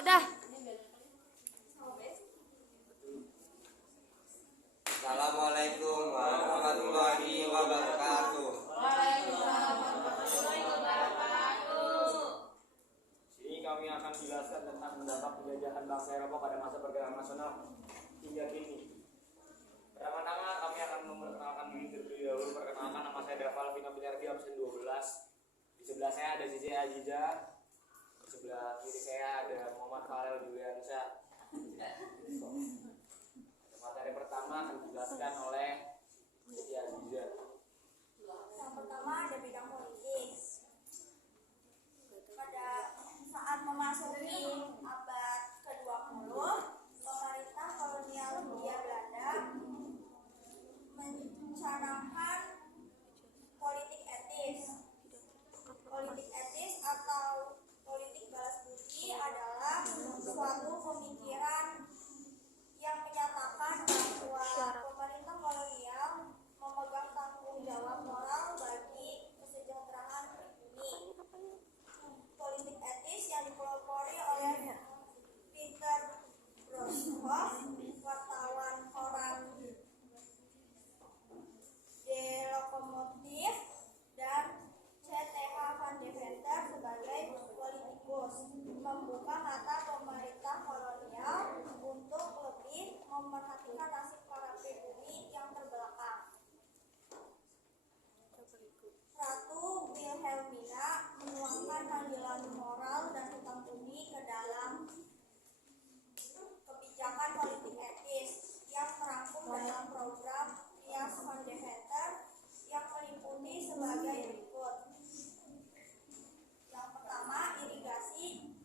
Udah. Assalamualaikum warahmatullahi wabarakatuh. Sini kami akan menjelaskan tentang dampak penjajahan bangsa Eropa pada masa pergerakan nasional hingga kini. Pertama-tama kami akan memperkenalkan diri terlebih dahulu. Perkenalkan, nama saya Daval Vino Pinardi, absen 12. Di sebelah saya ada Zizi Aziza. Di sebelah kiri saya ada Muhammad Farel Juliansyah. Materi pertama akan dijelaskan oleh Zizi Aziza. Yang pertama ada bidang politik. Pada saat memasuki abad ke-20, pemerintah kolonial Hindia Belanda mencanangkan politik etis. Politik etis atau politik balas budi adalah suatu pemikiran yang menyatakan bahwa pemerintah kolonial memegang tanggung jawab moral bagi kesejahteraan pribumi. Politik etis yang dipelopori oleh Peter Broshoff, wartawan koran De Lokomotif, dan C.T.H. Van Deventer sebagai politikus, membuka mata pemerintah kolonial untuk lebih memperhatikan nasib para pribumi yang terbelakang. Ratu Wilhelmina menuangkan panggilan moral dan hutang budi ke dalam kebijakan politik etis yang terangkum dalam program Thiers Van Deventer yang meliputi sebagai berikut. Yang pertama, irigasi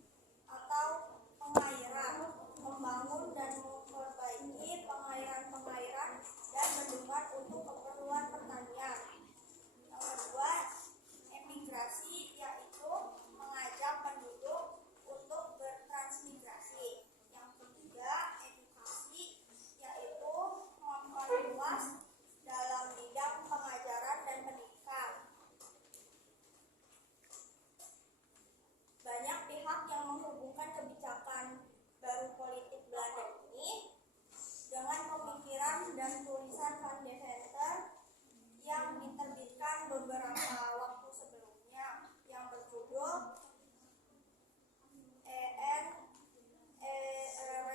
atau pengairan, membangun dan memperbaiki pengairan-pengairan dan bendungan untuk keperluan pertanian. Yang kedua, emigrasi, yaitu mengajak penduduk untuk bertransmigrasi. Yang ketiga, edukasi, yaitu memperluas dalam bidang pengajaran dan pendidikan. Banyak pihak yang menghubungkan kebijakan baru politik Belanda ini dengan pemikiran dan tulisan Van Deventer yang diterbitkan beberapa waktu sebelumnya yang berjudul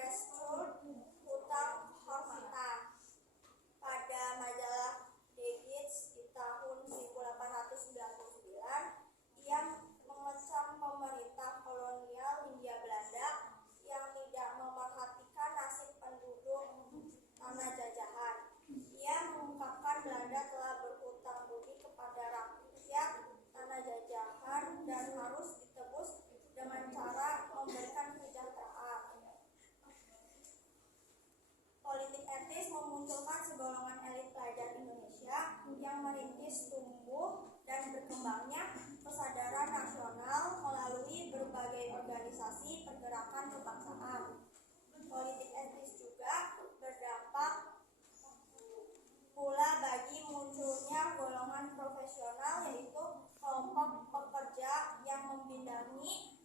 Restored Hutang Hormatan pada majalah Degits di tahun 1899 yang mengecam pemerintah kolonial Hindia Belanda yang tidak memperhatikan nasib penduduk tanah jajahan. Ia mengungkapkan Belanda telah berhutang budi kepada rakyat tanah jajahan dan harus ditebus dengan cara memberikan kesejahteraan. Politik etis memunculkan segolongan elit pelajar Indonesia yang merintis tumbuh dan berkembangnya kesadaran nasional melalui berbagai organisasi pergerakan kebangsaan. Politik etis juga berdampak pula bagi munculnya golongan profesional, yaitu kelompok pekerja yang membidangi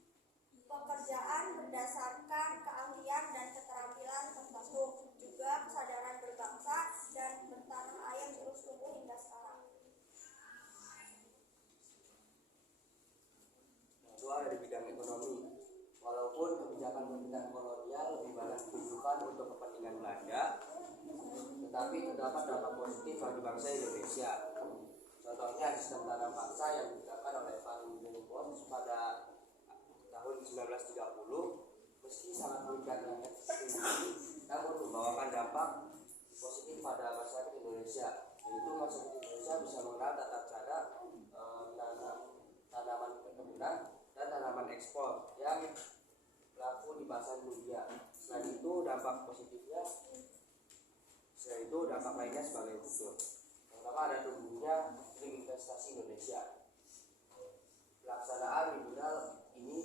pekerjaan berdasarkan keahlian dan keterampilan tertentu. Juga kesadaran berbangsa dan bertanah air terus tumbuh hingga sekarang. Kedua, ada di bidang ekonomi. Walaupun kebijakan pemerintah kolonial lebih banyak ditujukan untuk kepentingan Belanda, tetapi terdapat dampak positif bagi bangsa Indonesia. Contohnya sistem tanam paksa yang digunakan oleh Van Willigenhout pada tahun 1930, meski sangat merugikan rakyat tinggi, namun membawakan dampak positif pada masyarakat Indonesia, yaitu masyarakat Indonesia bisa mengenal tata cara tanaman perkebunan dan tanaman ekspor yang laku di pasar dunia. Selain itu, dampak lainnya sebagai berikut. Pertama, ada tumbuhnya investasi Indonesia. Pelaksanaan tribunal ini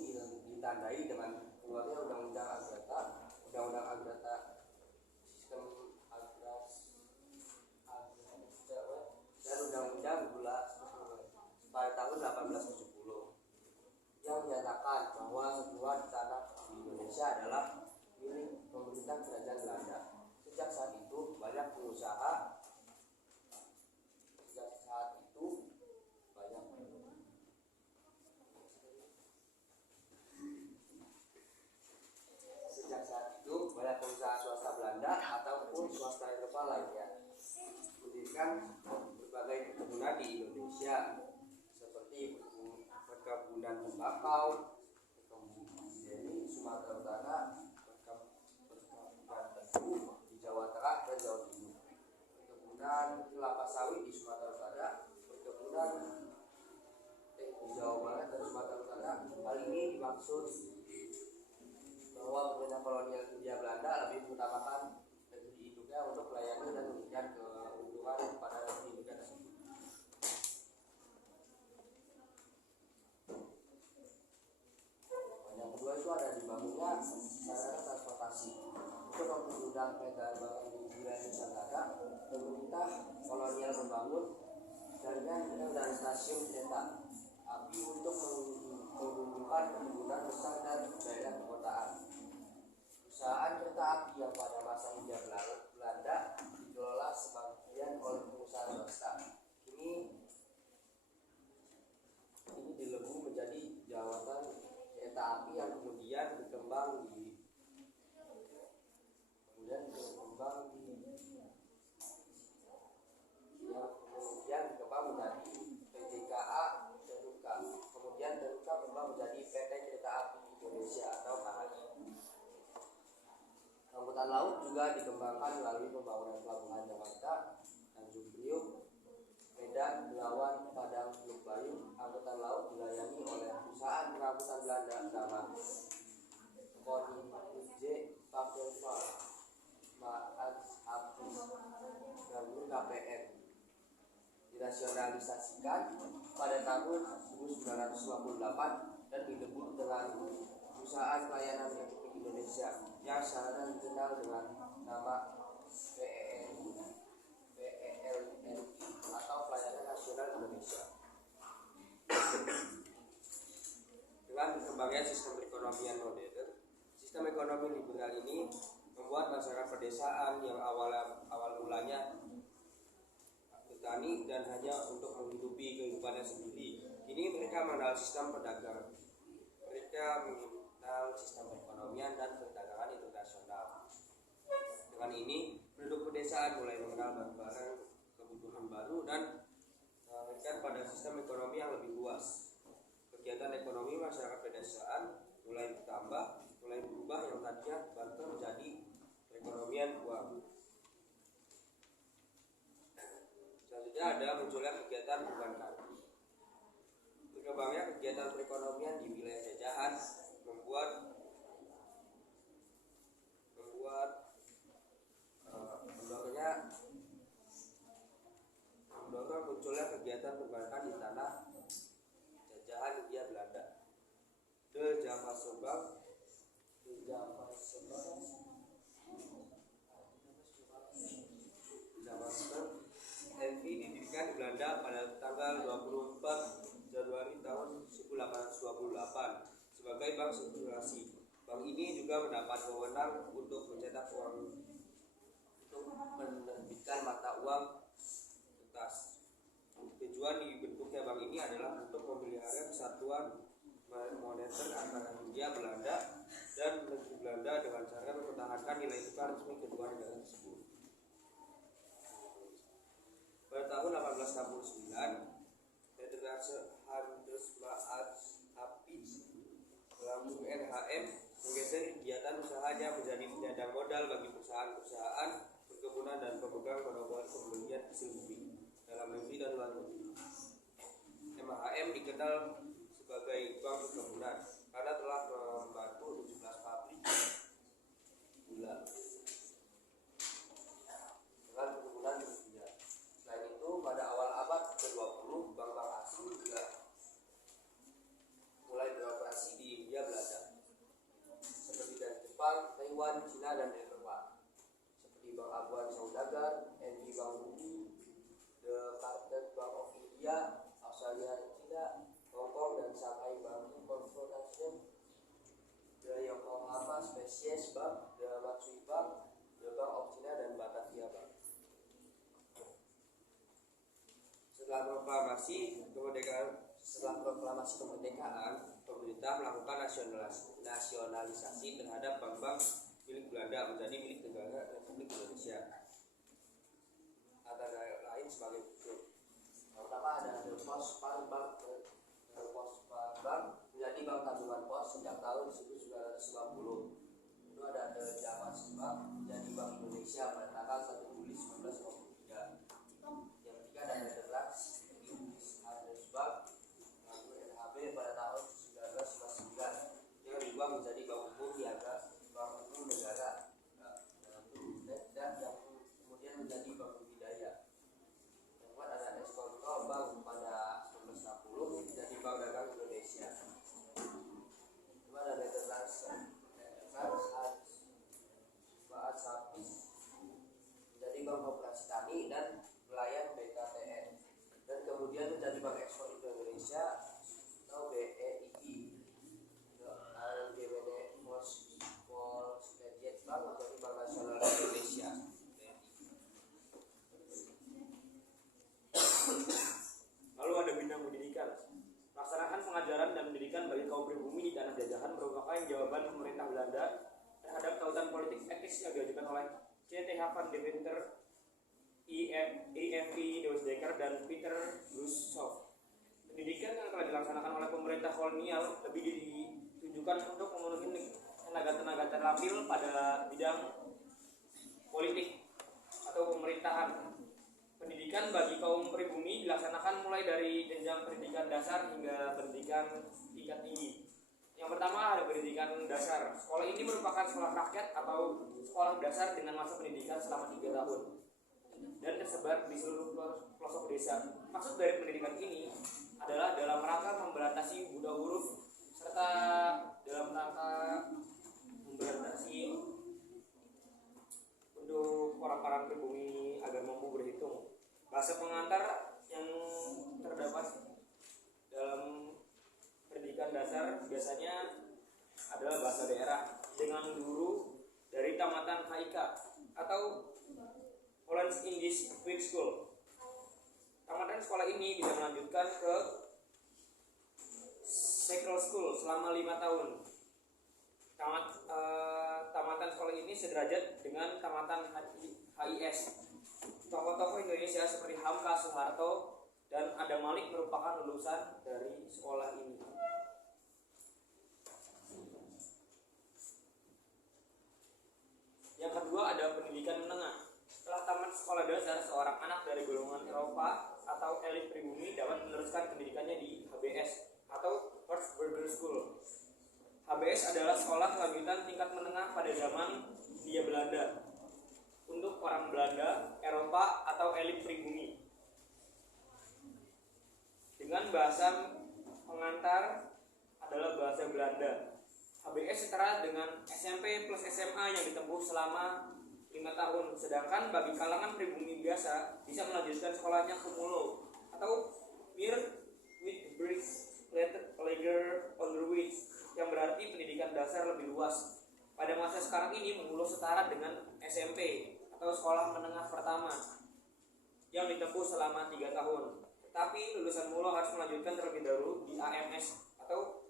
ditandai dengan keluarnya Undang-Undang Agrata, Undang-Undang Agrata Sistem Agras dan Undang-Undang Gula pada tahun 1870 yang menyatakan bahwa semua di tanah di Indonesia Indonesia adalah milik pemerintah kerajaan Belanda. Sejak saat itu banyak pengusaha Sejak saat itu banyak pengusaha swasta Belanda ataupun swasta Eropa lainnya mendirikan berbagai perkebunan di Indonesia seperti perkebunan tembakau, perkebunan Sumatera Utara, perkebunan tebu di Jawa Tengah dan Jawa Timur, perkebunan kelapa sawit di Sumatera Utara, perkebunan di Jawa Barat dan Sumatera Utara. Hal ini dimaksud bahwa pemerintah kolonial Hindia Belanda lebih mengutamakan negeri induknya untuk melayani dan memberikan keuntungan kepada negeri induknya tersebut. Yang kedua itu ada dibangunnya sarana transportasi. Untuk mempermudah penerbangan di wilayah Nusantara, pemerintah kolonial membangun jaringan rel dan stasiun kereta api untuk menghubungkan perkebunan besar dan daerah perkotaan. Perusahaan kereta api yang pada masa Hindia Belanda dikelola sebagian oleh pengusaha swasta. Ini dilebur menjadi jawatan kereta api yang kemudian berkembang menjadi PTKA Teruka. Kemudian Teruka berkembang menjadi PT Kereta Api Indonesia atau KAI. Angkutan laut juga dikembangkan melalui pembangunan pelabuhan Jakarta, Tanjung Priok, Medan, Belawan, Padang, Teluk Bayu. Angkutan laut dilayani oleh perusahaan pengangkutan Belanda bernama Koninklijke Vaartvaart Maatschappij Gabungan KPN. Dirasionalisasikan pada tahun 1958 dan dilebur dengan perusahaan pelayanan Republik Indonesia yang sekarang dikenal dengan nama PELNI atau Pelayanan Nasional Indonesia. Dengan berkembangnya sistem perekonomian modern, sistem ekonomi liberal ini membuat masyarakat pedesaan yang awal mulanya petani dan hanya untuk menghidupi kehidupannya sendiri, kini mereka mengenal sistem perdagangan. Mereka mengenal sistem perekonomian dan perdagangan internasional. Dengan ini, penduduk pedesaan mulai mengenal barang kebutuhan baru dan mengarahkan pada sistem ekonomi yang lebih luas. Kegiatan ekonomi masyarakat pedesaan mulai berubah yang tadinya bantu menjadi perekonomian uang. Selanjutnya ada munculnya kegiatan perbankan. Berkembangnya kegiatan perekonomian di wilayah jajahan membuat mendorong munculnya kegiatan perbankan di tanah jajahan Hindia Belanda. De Javasebank NV didirikan di Belanda pada tanggal 24 Januari tahun 1828 sebagai bank sirkulasi. Bank ini juga mendapat wewenang untuk mencetak uang, untuk menerbitkan mata uang kertas. Tujuan dibentuknya bank ini adalah untuk memelihara kesatuan moneter antara Hindia Belanda dan negeri Belanda dengan cara mempertahankan nilai tukar resmi kedua negara tersebut. Pada tahun 1869, Federasi Handelsmaatschappij lambung NHM menggeser kegiatan usahanya menjadi penyandang modal bagi perusahaan-perusahaan perkebunan dan pemegang monopoli pembelian hasil bumi dalam negeri dan luar negeri. MHM dikenal sebagai bank perkebunan karena telah membantu 17 pabrik gula dengan perkebunan dunia. Selain itu, pada awal abad ke-20, bank-bank asing juga mulai beroperasi di Hindia Belanda, seperti dari Jepang, Taiwan, Cina, dan Eropa, seperti Bank Abuan Saudagar, NB Bank Bumi, The Carter Bank of India, Australia dan China, Hong Kong dan Shanghai Banking Corporation, The Yokohama Spesies Bank, The Matsui Bank, The Bank of China, dan Batavia Bank. Setelah proklamasi kemerdekaan, pemerintah melakukan nasionalisasi terhadap bank-bank milik Belanda menjadi milik negara Republik Indonesia. Antara lain sebagai berikut. Pertama ada Postbank Bank menjadi bank tabungan pos sejak tahun 1990. Kedua ada Jawas Bank menjadi Bank Indonesia pada tanggal 1 Juli 1953. Yang ketiga ada Nederlands Handelsbank NHB pada tahun 1959 yang diubah menjadi Bank Umum Bank Umum Negara dan yang kemudian menjadi Bank Budidaya. Yang keempat ada Eskontrol Bank pada 1960 menjadi Bank Dagang Indonesia. Kedua ada Nederlands Handelsbank menjadi Bank Koperasi Tani dan Nelayan BKTN, dan kemudian menjadi Bank Ekspor Indonesia atau BEI. GBD Volkswagen Bank menjadi Bank Nasional Indonesia. Lalu ada bidang pendidikan. Melaksanakan pengajaran dan pendidikan bagi kaum pribumi di tanah jajahan merupakan jawaban pemerintah Belanda terhadap tautan politik etis yang diajukan oleh C.Th. van Deventer, E.F.I. Deusdeker, dan Peter Gussow. Pendidikan yang telah dilaksanakan oleh pemerintah kolonial lebih ditujukan untuk memenuhi tenaga-tenaga terlampil pada bidang politik atau pemerintahan. Pendidikan bagi kaum pribumi dilaksanakan mulai dari jenjang pendidikan dasar hingga pendidikan tingkat tinggi. Yang pertama ada pendidikan dasar. Sekolah ini merupakan sekolah rakyat atau sekolah dasar dengan masa pendidikan selama 3 tahun dan tersebar di seluruh pelosok desa. Maksud dari pendidikan ini adalah dalam rangka memberantas buta huruf serta dalam rangka memberantas untuk orang-orang pribumi agar mampu berhitung. Bahasa pengantar yang terdapat dalam pendidikan dasar biasanya adalah bahasa daerah dengan guru dari tamatan HIK atau Holland English Quick School. Tamatan sekolah ini bisa melanjutkan ke Secondary School selama 5 tahun. Tamatan sekolah ini sederajat dengan tamatan HIS. Tokoh-tokoh Indonesia seperti Hamka, Soeharto, dan Adam Malik merupakan lulusan dari sekolah ini. Yang kedua ada pendidikan menengah. Setelah tamat sekolah dasar, seorang anak dari golongan Eropa atau elit pribumi dapat meneruskan pendidikannya di HBS atau Horstburger School. HBS adalah sekolah lanjutan tingkat menengah pada zaman Hindia Belanda untuk orang Belanda, Eropa, atau elit pribumi. Dengan bahasa pengantar adalah bahasa Belanda. HBS setara dengan SMP plus SMA yang ditempuh selama 5 tahun. Sedangkan bagi kalangan pribumi biasa bisa melanjutkan sekolahnya ke Mulo atau Mir with Bridge Lager on the Witch, yang berarti pendidikan dasar lebih luas. Pada masa sekarang ini Mulo setara dengan SMP atau sekolah menengah pertama yang ditempuh selama 3 tahun. Tetapi lulusan Mulo harus melanjutkan terlebih dahulu di AMS atau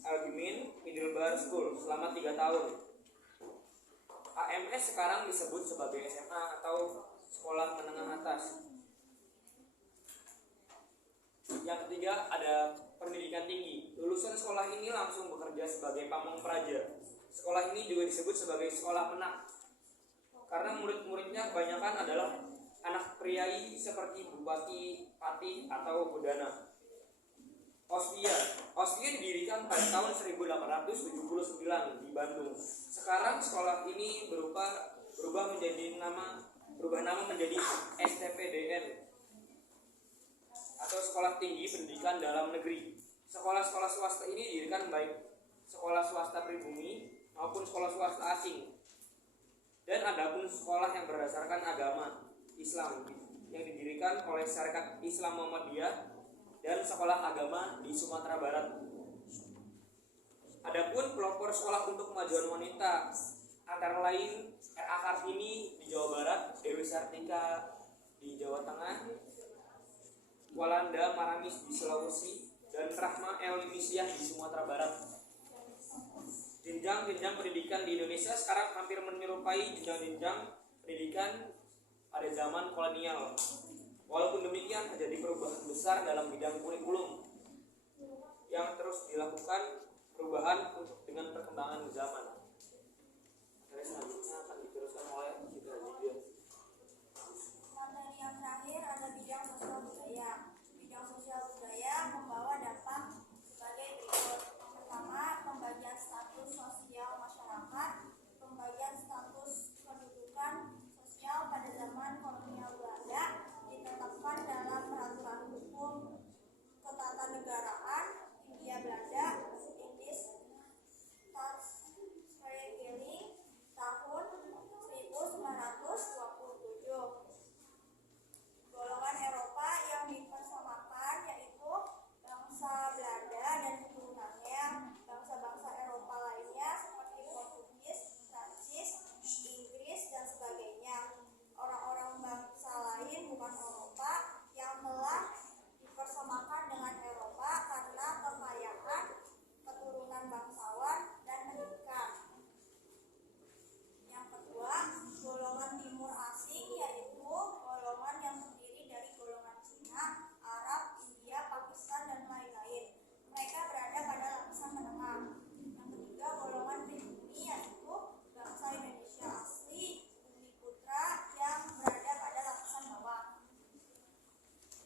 Algemeine Middelbare School selama 3 tahun. AMS sekarang disebut sebagai SMA atau sekolah menengah atas. Yang ketiga ada pendidikan tinggi. Lulusan sekolah ini langsung bekerja sebagai pamong praja. Sekolah ini juga disebut sebagai sekolah menak karena murid-muridnya kebanyakan adalah anak priai seperti bupati, patih, atau bedana. Austria didirikan pada tahun 1879 di Bandung. Sekarang sekolah ini berubah nama menjadi STPDN atau Sekolah Tinggi Pendidikan Dalam Negeri. Sekolah-sekolah swasta ini didirikan baik sekolah swasta pribumi maupun sekolah swasta asing. Dan ada pun sekolah yang berdasarkan agama Islam yang didirikan oleh Syarikat Islam Muhammadiyah dan sekolah agama di Sumatera Barat. Adapun pelopor sekolah untuk kemajuan wanita antara lain R.A. Kartini di Jawa Barat, Dewi Sartika di Jawa Tengah, Walanda Maramis di Sulawesi, dan Rahma El Misiah di Sumatera Barat. Jenjang-jenjang pendidikan di Indonesia sekarang hampir menyerupai jenjang-jenjang pendidikan pada zaman kolonial. Walaupun demikian, terjadi perubahan besar dalam bidang kurikulum yang terus dilakukan perubahan untuk dengan perkembangan zaman. Materi selanjutnya akan diteruskan oleh Citra Jibril. Materi yang terakhir ada bidang sosial budaya. Bidang sosial budaya membawa dampak sebagai berikut. Pertama, pembagian status sosial masyarakat, pembagian status kedudukan sosial pada zaman kolonial Belanda ditetapkan dalam peraturan hukum ketatanegaraan Hindia Belanda Indisch Staatsregeling tahun 1927. Golongan Eropa yang dipersamakan yaitu bangsa Belanda dan keturunannya, bangsa-bangsa Eropa lainnya seperti Portugis, Prancis, Inggris, dan sebagainya. Orang-orang bangsa lain bukan Eropa yang telah dipersamakan dengan Eropa karena kekayaan, keturunan bangsawan, dan pendidikan. Yang kedua, golongan timur asing yaitu golongan yang terdiri dari golongan Cina, Arab, India, Pakistan, dan lain-lain. Mereka berada pada lapisan menengah. Yang ketiga, golongan pribumi yaitu bangsa Indonesia asli, Bumi Putra yang berada pada lapisan bawah.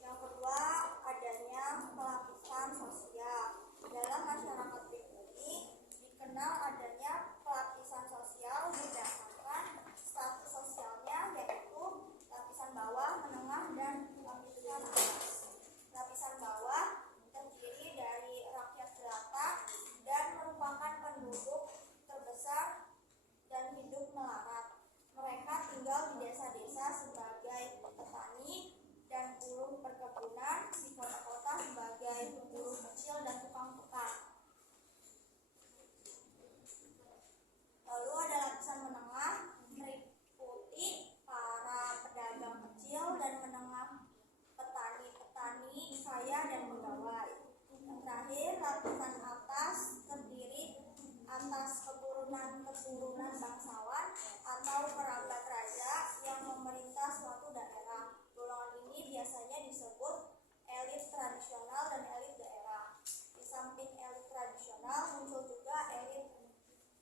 Yang kedua, adanya pelapisan sosial. Dalam masyarakat pribumi dikenal adanya pelapisan sosial berdasarkan status sosialnya yaitu lapisan bawah, menengah, dan lapisan atas. Lapisan bawah terdiri dari rakyat jelata dan merupakan penduduk terbesar dan hidup melarat. Mereka tinggal di desa-desa sebagai petani dan buruh perkebunan, di kota-kota sebagai buruh kecil dan tukang petang. Lalu ada lapisan menengah, meliputi para pedagang kecil dan menengah, petani-petani kaya dan pegawai. Yang terakhir, lapisan atas terdiri atas keturunan-keturunan bangsawan atau kerabat raja yang memerintah suatu daerah. Golongan ini biasanya disebut elit tradisional dan elit daerah. Di samping elit tradisional muncul juga elit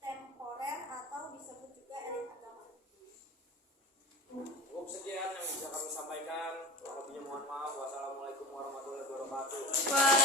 temporer atau disebut juga elit agama. Cukup sekian yang bisa kami sampaikan. Kurang lebihnya mohon maaf. Wassalamualaikum warahmatullahi wabarakatuh.